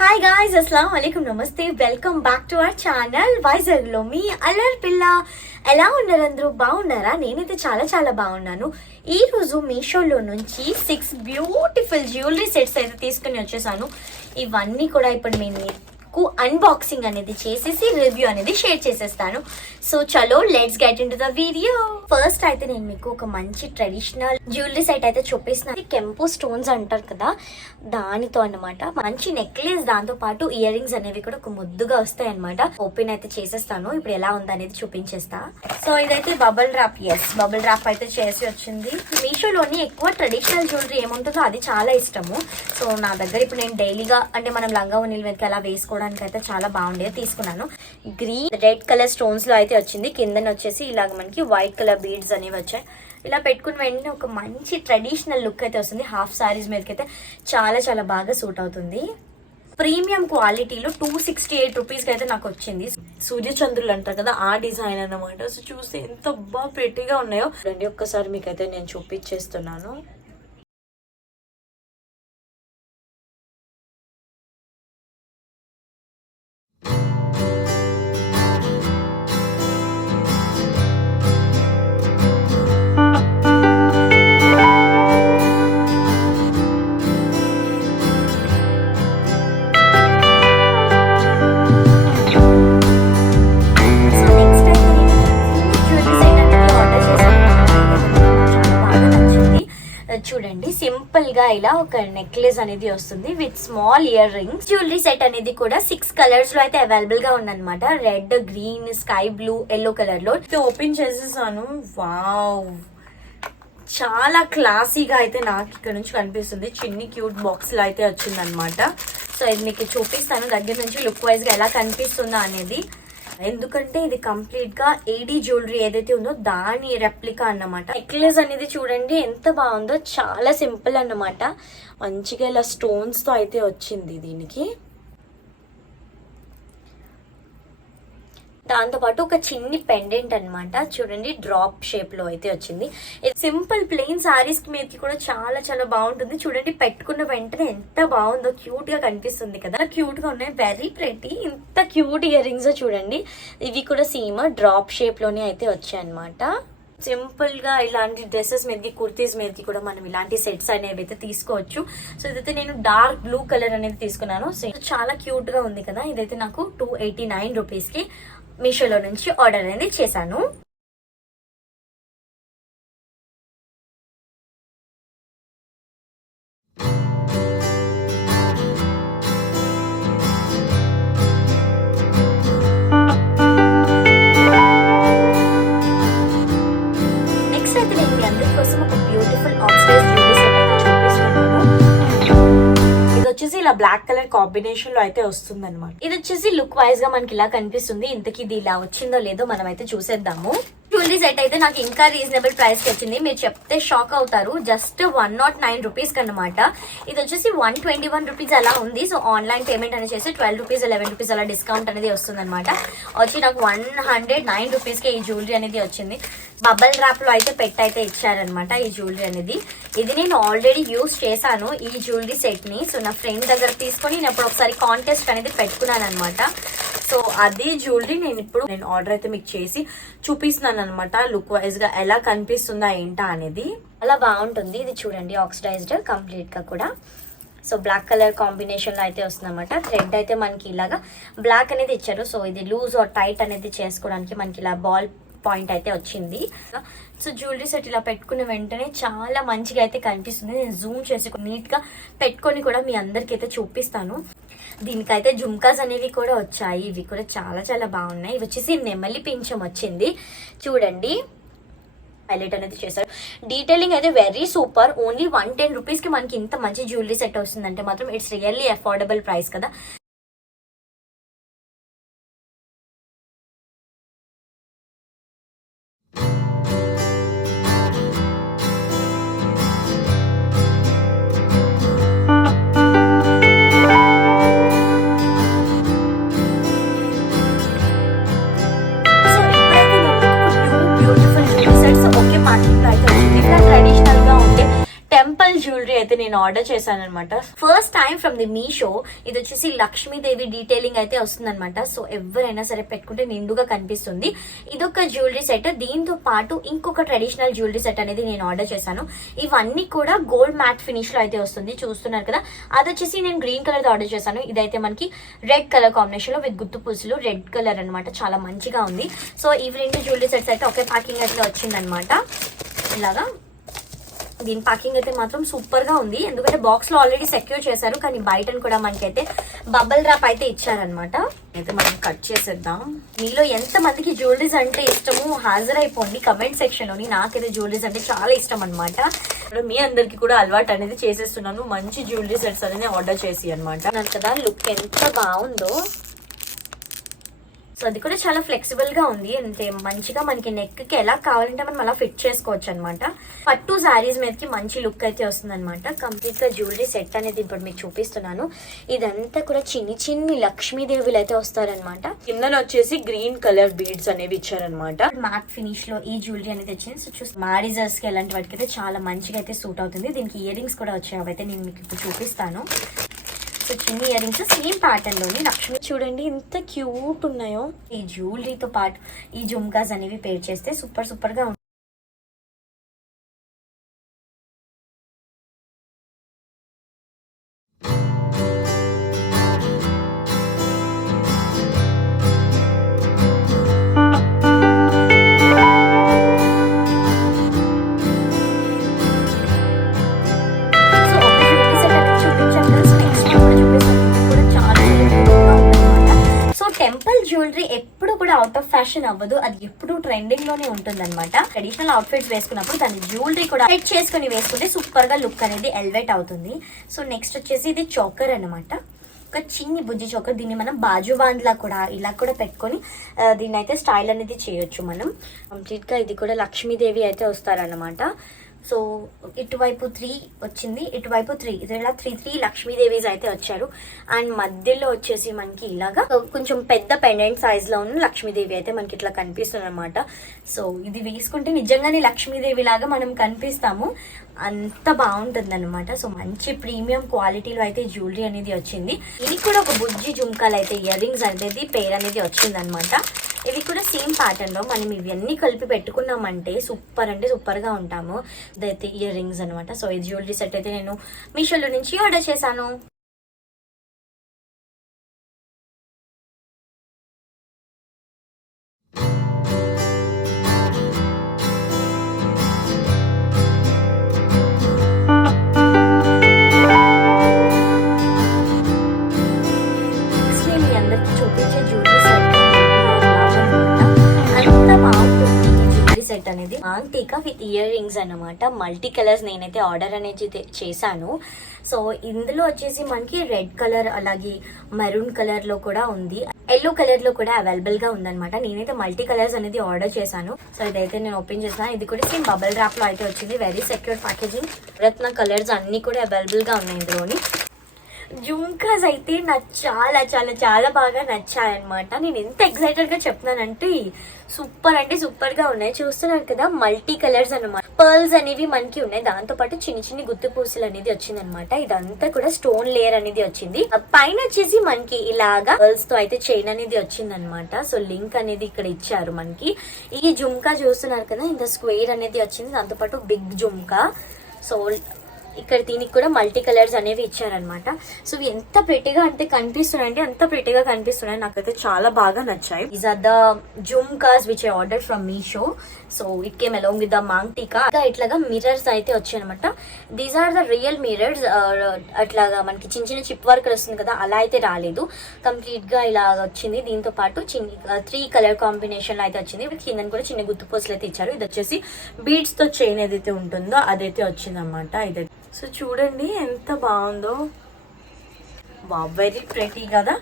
Hi guys, అస్సలాం వాలేకుమ్, నమస్తే. Welcome back to our channel Vizag లో మీ అల్లర్ పిల్ల. ఎలా ఉన్నారు అందరూ? బాగున్నారా? నేనైతే చాలా చాలా బాగున్నాను. ఈ రోజు మీషోలో నుంచి 6 బ్యూటిఫుల్ జ్యువెలరీ సెట్స్ అయితే తీసుకుని వచ్చేసాను. ఇవన్నీ కూడా ఇప్పుడు నేను అన్బాక్సింగ్ అనేది చేసేసి రివ్యూ అనేది షేర్ చేసేస్తాను. సో చలో let's get in to the video. First అయితే నేను మీకు ఒక మంచి ట్రెడిషనల్ జ్యువెలరీ సెట్ అయితే చూపిస్తున్నాను. కెంపు స్టోన్స్ అంటారు కదా, దానితో అన్నమాట మంచి నెక్లెస్, దాంతో పాటు ఇయర్ రింగ్స్ అనేవి కూడా ఒక ముద్దుగా వస్తాయి అనమాట. ఓపెన్ అయితే చేసేస్తాను, ఇప్పుడు ఎలా ఉంది అనేది చూపించేస్తా. సో ఇదైతే బబుల్ ర్యాప్, బబుల్ ర్యాప్ అయితే చేసి వచ్చింది. మీషోలోని ఎక్కువ ట్రెడిషనల్ జ్యువెలరీ ఏముంటుందో అది చాలా ఇష్టము. సో నా దగ్గర ఇప్పుడు నేను డైలీగా అంటే మనం లంగా ఉన్నీళ్ళ మీదకి అలా వేసుకోవడానికి అయితే చాలా బాగుండేది, తీసుకున్నాను. గ్రీన్ రెడ్ కలర్ స్టోన్స్ లో అయితే వచ్చింది. కిందన వచ్చేసి ఇలాగ మనకి వైట్ కలర్ బీడ్స్ అనేవి వచ్చాయి. ఇలా పెట్టుకుని వెంటనే ఒక మంచి ట్రెడిషనల్ లుక్ అయితే వస్తుంది. హాఫ్ సారీస్ మీదకి అయితే చాలా చాలా బాగా సూట్ అవుతుంది. ప్రీమియం క్వాలిటీలో 268 రూపీస్కి అయితే నాకు వచ్చింది. సూర్యచంద్రులు అంటారు కదా, ఆ డిజైన్ అన్నమాట. సో చూస్తే ఎంత బాగా ప్రెట్టీగా ఉన్నాయో రండి ఒక్కసారి మీకైతే నేను చూపించేస్తున్నాను. చూడండి, సింపుల్ గా ఇలా ఒక నెక్లెస్ అనేది వస్తుంది with small ear rings. Jewellery set అనేది కూడా 6 కలర్స్ లో అయితే అవైలబుల్ గా ఉందన్నమాట. Red, green, sky blue, yellow colour లో. ఓపెన్ చేసేసాను. వావ్, చాలా క్లాసీగా అయితే నాకు ఇక్కడ నుంచి కనిపిస్తుంది. చిన్ని క్యూట్ బాక్స్ లో అయితే వచ్చింది అనమాట. సో ఇది మీకు చూపిస్తాను దగ్గర నుంచి లుక్ వైజ్ గా ఎలా కనిపిస్తుందో అనేది. ఎందుకంటే ఇది కంప్లీట్ గా ఏడీ జ్యువెలరీ ఏదైతే ఉందో దాని రెప్లికా అన్నమాట. నెక్లెస్ అనేది చూడండి ఎంత బాగుందో, చాలా సింపుల్ అన్నమాట. మంచిగా ఇలా స్టోన్స్ తో అయితే వచ్చింది దీనికి. దాంతోపాటు ఒక చిన్ని పెండెంట్ అనమాట. చూడండి డ్రాప్ షేప్ లో అయితే వచ్చింది. సింపుల్ ప్లెయిన్ సారీస్ మీదకి కూడా చాలా చాలా బాగుంటుంది. చూడండి పెట్టుకున్న వెంటనే ఎంత బాగుందో, క్యూట్ గా కనిపిస్తుంది కదా. క్యూట్ గా ఉన్నాయి, వెరీ ప్రెటీ. ఇంత క్యూట్ ఇయర్ రింగ్స్ చూడండి. ఇవి కూడా సీమ డ్రాప్ షేప్ లోనే అయితే వచ్చాయి అనమాట. సింపుల్ గా ఇలాంటి డ్రెస్సెస్ మీదకి, కుర్తీస్ మీదకి కూడా మనం ఇలాంటి సెట్స్ అనేవి అయితే తీసుకోవచ్చు. సో ఇదైతే నేను డార్క్ బ్లూ కలర్ అనేది తీసుకున్నాను. సో చాలా క్యూట్ గా ఉంది కదా. ఇదైతే నాకు 289 రూపీస్ కి మీషోలో నుంచి ఆర్డర్ అనేది చేశాను. నెక్స్ట్ అయితే నేను మీ అందరి కోసం ఒక బ్యూటిఫుల్ ఆక్సిడైజ్ జ్యువెలరీ సెట్ అయితే చూపిస్తున్నాను. ఇది వచ్చేసి ఇలా బ్లాక్ కలర్ కాంబినేషన్ లో అయితే వస్తుంది అనమాట. ఇది వచ్చేసి లుక్ వైజ్ గా మనకి ఇలా కనిపిస్తుంది. ఇంతకీ ఇది ఇలా వచ్చిందో లేదో మనం అయితే చూసేద్దాము. జ్యువెలరీ సెట్ అయితే నాకు ఇంకా రీజనబుల్ ప్రైస్ కి వచ్చింది. మీరు చెప్తే షాక్ అవుతారు. జస్ట్ 109 రూపీస్ కన్నమాట. ఇది వచ్చేసి 121 రూపీస్ అలా ఉంది. సో ఆన్లైన్ పేమెంట్ అనేది చేసి 12 రూపీస్ 11 రూపీస్ అలా డిస్కౌంట్ అనేది వస్తుంది అనమాట. వచ్చి నాకు 109 రూపీస్ కి ఈ జ్యువెలరీ అనేది వచ్చింది. బబుల్ ర్యాప్ లో అయితే అయితే ఇచ్చారనమాట ఈ జ్యువెలరీ అనేది. ఇది నేను ఆల్రెడీ యూజ్ చేశాను ఈ జ్యువెలరీ సెట్ ని. సో నా ఫ్రెండ్ దగ్గర తీసుకొని నేను ఇప్పుడు ఒకసారి కాంటెస్ట్ అనేది పెట్టుకున్నాను అనమాట. సో అదే జ్యువెలరీ నేను ఆర్డర్ అయితే మీకు చేసి చూపిస్తున్నాను అనమాట. లుక్ వైజ్ గా ఎలా కనిపిస్తుందా ఏంటా అనేది. అలా బాగుంటుంది. ఇది చూడండి ఆక్సిడైజ్డ్ కంప్లీట్ గా కూడా. సో బ్లాక్ కలర్ కాంబినేషన్ లో అయితే వస్తుంది అనమాట. థ్రెడ్ అయితే మనకి ఇలాగా బ్లాక్ అనేది ఇచ్చారు. సో ఇది లూజ్ ఆర్ టైట్ అనేది చేసుకోవడానికి మనకి ఇలా బాల్ పాయింట్ అయితే వచ్చింది. సో జ్యువెలరీ సెట్ ఇలా పెట్టుకున్న వెంటనే చాలా మంచిగా అయితే కనిపిస్తుంది. నేను జూమ్ చేసి నీట్ గా పెట్టుకొని కూడా మీ అందరికి అయితే చూపిస్తాను. దీనికైతే జుమ్కాస్ అనేవి కూడా వచ్చాయి. ఇవి కూడా చాలా చాలా బాగున్నాయి. ఇవి వచ్చేసి నెమలి పింఛం వచ్చింది. చూడండి హైలైట్ అనేది చేశారు. డీటెయిలింగ్ అయితే వెరీ సూపర్. ఓన్లీ 110 రూపీస్ కి మనకి ఇంత మంచి జ్యువెలరీ సెట్ వస్తుందంటే మాత్రం ఇట్స్ రియల్లీ అఫోర్డబుల్ ప్రైస్ కదా. నేను ఆర్డర్ చేశాను అనమాట. First time from the Meesho. ఇది వచ్చేసి లక్ష్మీదేవి డీటెయిలింగ్ అయితే వస్తుంది అనమాట. సో ఎవరైనా సరే పెట్టుకుంటే నిండుగా కనిపిస్తుంది. ఇదొక జ్యువెలరీ సెట్. దీంతో పాటు ఇంకొక ట్రెడిషనల్ జ్యువెలరీ సెట్ అనేది నేను ఆర్డర్ చేశాను. ఇవన్నీ కూడా గోల్డ్ మ్యాట్ ఫినిష్ లో అయితే వస్తుంది, చూస్తున్నారు కదా. అది వచ్చేసి నేను గ్రీన్ కలర్ ఆర్డర్ చేశాను. ఇదైతే మనకి రెడ్ కలర్ కాంబినేషన్ లో విత్ గుత్తు పూసలు, రెడ్ కలర్ అనమాట. చాలా మంచిగా ఉంది. సో ఇవి రెండు జ్యువెలరీ సెట్స్ అయితే ఒకే ప్యాకింగ్ అయితే వచ్చిందనమాట. ఇలాగా దీని ప్యాకింగ్ అయితే మాత్రం సూపర్ గా ఉంది. ఎందుకంటే బాక్స్ లో ఆల్రెడీ సెక్యూర్ చేశారు, కానీ బయట కూడా మనకైతే బబుల్ ర్యాప్ అయితే ఇచ్చారనమాట. అయితే మనం కట్ చేసేద్దాం. మీలో ఎంత మందికి జ్యువెలరీస్ అంటే ఇష్టము హాజరైపోండి కమెంట్ సెక్షన్ లోని. నాకైతే జ్యువెలరీస్ అంటే చాలా ఇష్టం అనమాట. మీ అందరికి కూడా అలవాటు అనేది చేసేస్తున్నాను. మంచి జ్యువెలరీ సెట్స్ అనేది ఆర్డర్ చేసి అనమాట. నాకు కదా లుక్ ఎంత బాగుందో. సో అది కూడా చాలా ఫ్లెక్సిబుల్ గా ఉంది. అంటే మంచిగా మనకి నెక్ కి ఎలా కావాలంటే మనం అలా ఫిట్ చేసుకోవచ్చు అనమాట. పట్టు శారీస్ మీదకి మంచి లుక్ అయితే వస్తుంది అనమాట. కంప్లీట్ గా జ్యువెలరీ సెట్ అనేది ఇప్పుడు మీకు చూపిస్తున్నాను. ఇదంతా కూడా చిన్ని చిన్ని లక్ష్మీదేవులు అయితే వస్తారనమాట. కింద వచ్చేసి గ్రీన్ కలర్ బీడ్స్ అనేవి ఇచ్చారనమాట. మ్యాట్ ఫినిష్ లో ఈ జ్యువెలరీ అనేది వచ్చింది. సో చూసి మ్యారేజెస్ కి అలాంటి వాటికి అయితే చాలా మంచిగా అయితే సూట్ అవుతుంది. దీనికి ఇయర్ రింగ్స్ కూడా వచ్చాయి, అవైతే నేను మీకు ఇప్పుడు చూపిస్తాను. చిన్ని ఇయర్ రింగ్స్ సేమ్ ప్యాటర్న్ లోని లక్ష్మి చూడండి ఎంత క్యూట్ ఉన్నాయో. ఈ జ్యువెలరీతో పాటు ఈ జుమ్కాస్ అనేవి పేర్ చేస్తే సూపర్ సూపర్ గా ఉంటాయి. టెంపుల్ జ్యువెలరీ ఎప్పుడు కూడా అవుట్ ఆఫ్ ఫ్యాషన్ అవ్వదు. అది ఎప్పుడు ట్రెండింగ్ లోనే ఉంటుంది అనమాట. ట్రెడిషనల్ అవుట్ఫిట్స్ వేసుకున్నప్పుడు దాని జ్యువెలరీ కూడా సెట్ చేసుకుని వేసుకుంటే సూపర్ గా లుక్ అనేది ఎలివేట్ అవుతుంది. సో నెక్స్ట్ వచ్చేసి ఇది చోకర్ అనమాట. ఒక చిన్ని బుజ్జి చోకర్. దీన్ని మనం బాజు బాండ్ లా కూడా ఇలా కూడా పెట్టుకొని దీన్ని అయితే స్టైల్ అనేది చేయొచ్చు మనం. కంప్లీట్ గా ఇది కూడా లక్ష్మీదేవి అయితే వస్తారనమాట. సో ఇటువైపు 3 వచ్చింది, ఇటువైపు 3, ఇది ఇలా 3 లక్ష్మీదేవీస్ అయితే వచ్చారు. అండ్ మధ్యలో వచ్చేసి మనకి ఇలాగా కొంచెం పెద్ద పెండెంట్ సైజ్ లో ఉన్న లక్ష్మీదేవి అయితే మనకి ఇట్లా కనిపిస్తుంది అనమాట. సో ఇది వేసుకుంటే నిజంగానే లక్ష్మీదేవి లాగా మనం కనిపిస్తాము, అంత బాగుంటుంది అనమాట. సో మంచి ప్రీమియం క్వాలిటీలో అయితే జ్యువెలరీ అనేది వచ్చింది. ఇది కూడా ఒక బుజ్జి జుంకాలు అయితే ఇయర్ రింగ్స్ అనేది పేర్ అనేది వచ్చింది అనమాట. ఇవి కూడా సేమ్ ప్యాటర్న్ లో మనం ఇవన్నీ కలిపి పెట్టుకున్నామంటే సూపర్ అంటే సూపర్ గా ఉంటాము. ఇదైతే ఇయర్ రింగ్స్ అనమాట. సో ఈ జ్యువెలరీ సెట్ అయితే నేను మీషోలో నుంచి ఆర్డర్ చేశాను. సెట్ అనేది మాంటికా విత్ ఇయర్ రింగ్స్ అనమాట. మల్టీ కలర్స్ నేనైతే ఆర్డర్ అనేది చేశాను. సో ఇందులో వచ్చేసి మనకి రెడ్ కలర్ అలాగే మెరూన్ కలర్ లో కూడా ఉంది, ఎల్లో కలర్ లో కూడా అవైలబుల్ గా ఉందన్నమాట. నేనైతే మల్టీ కలర్స్ అనేది ఆర్డర్ చేశాను. సో ఇదైతే నేను ఓపెన్ చేస్తాను. ఇది కూడా సేమ్ బబుల్ ర్యాప్ లో అయితే వచ్చింది. Very secure packaging. రత్న కలర్స్ అన్ని కూడా అవైలబుల్ గా ఉన్నాయి ఇందులోని. జుంకాస్ అయితే నాకు చాలా చాలా చాలా బాగా నచ్చాయన్నమాట. నేను ఎంత ఎక్సైటెడ్ గా చెప్తున్నానంటే సూపర్ అంటే సూపర్ గా ఉన్నాయి. చూస్తున్నాను కదా మల్టీ కలర్స్ అనమాట. పర్ల్స్ అనేవి మనకి ఉన్నాయి, దాంతో పాటు చిన్ని చిన్ని గుత్తు పూసలు అనేది వచ్చింది అనమాట. ఇదంతా కూడా స్టోన్ లేయర్ అనేది వచ్చింది. పైన వచ్చేసి మనకి ఇలాగా పర్ల్స్ తో అయితే చైన్ అనేది వచ్చింది అనమాట. సో లింక్ అనేది ఇక్కడ ఇచ్చారు మనకి. ఈ జుంకా చూస్తున్నారు కదా, ఇంత స్క్వేర్ అనేది వచ్చింది, దాంతో పాటు బిగ్ జుంకా. సో ఇక్కడ దీనికి కూడా మల్టీ కలర్స్ అనేవి ఇచ్చారనమాట. సో ఇవి ఎంత ప్రెటీగా అంటే కనిపిస్తున్నాయంటే అంత ప్రెటీగా కనిపిస్తున్నాయి. నాకైతే చాలా బాగా నచ్చాయి. These are the jhumkas which I order from Meesho. So it came along with the మాంటికా. ఇట్లాగా మిర్రర్స్ అయితే వచ్చాయి అనమాట. These are the real mirrors. అట్లాగా మనకి చిన్న చిన్న చిప్ వర్క్ వస్తుంది కదా, అలా అయితే రాలేదు. కంప్లీట్ గా ఇలా వచ్చింది. దీంతో పాటు 3 కలర్ కాంబినేషన్ లో అయితే వచ్చింది. కింద కూడా చిన్న గుత్తు పూసలు అయితే ఇచ్చారు. ఇది వచ్చేసి బీడ్స్ తో చైన్ ఏదైతే ఉంటుందో అదైతే వచ్చింది అనమాట. ఇదైతే సో చూడండి ఎంత బాగుందో. వెరీ ప్రెటీ కదా.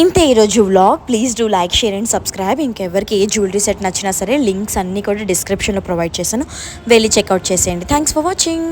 ఇంతే ఈరోజు vlog. Please do like, share and subscribe. ఇంకెవరికి ఏ జ్యువెలరీ సెట్ నచ్చినా సరే లింక్స్ అన్నీ కూడా డిస్క్రిప్షన్లో ప్రొవైడ్ చేశాను, వెళ్ళి చెక్అవుట్ చేసేయండి. Thanks for watching.